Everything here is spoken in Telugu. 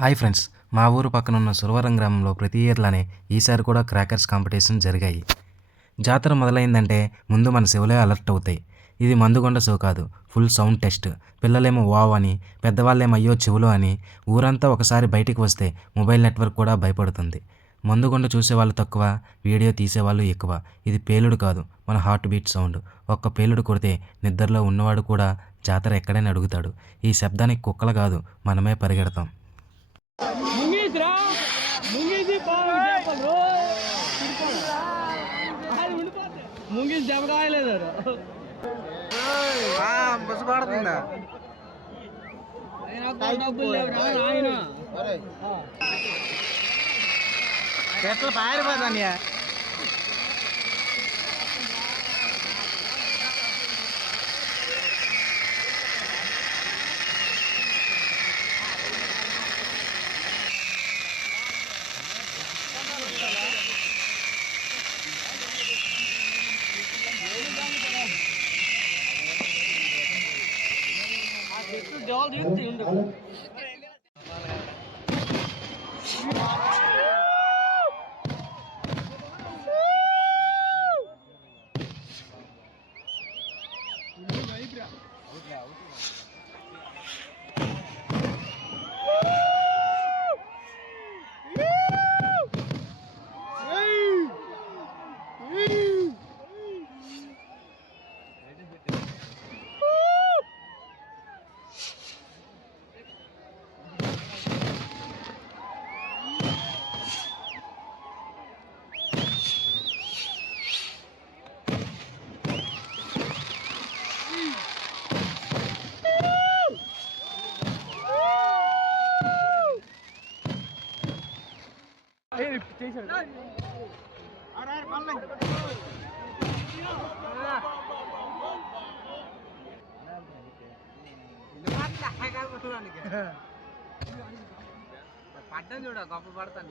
హాయ్ ఫ్రెండ్స్, మా ఊరు పక్కనున్న సురవరం గ్రామంలో ప్రతి ఇయర్‌లానే ఈసారి కూడా క్రాకర్స్ కాంపిటీషన్ జరిగాయి. జాతర మొదలైందంటే ముందు మన చెవులే అలర్ట్ అవుతాయి. ఇది మందుగొండ షో కాదు, ఫుల్ సౌండ్ టెస్ట్. పిల్లలేమో వావ్ అని, పెద్దవాళ్ళేమో అయ్యో చెవులు అని, ఊరంతా ఒకసారి బయటికి వస్తే మొబైల్ నెట్వర్క్ కూడా భయపడుతుంది. మందుగొండ చూసేవాళ్ళు తక్కువ, వీడియో తీసేవాళ్ళు ఎక్కువ. ఇది పేలుడు కాదు, మన హార్ట్ బీట్ సౌండ్. ఒక్క పేలుడు కొడితే నిద్రలో ఉన్నవాడు కూడా జాతర ఎక్కడని అడుగుతాడు. ఈ శబ్దానికి కుక్కలు కాదు, మనమే పరిగెడతాం. ముంగీస్రా ముంగీసి బాగుంది ముంగీసి దెబ్బ కాయలేదు బస్సు పడుతుందా డబ్బులు లేవు ఆయన ఎట్లా పారిపోతాను డోల్ తీసి పడ్డం చూడ గొప్ప పడతాను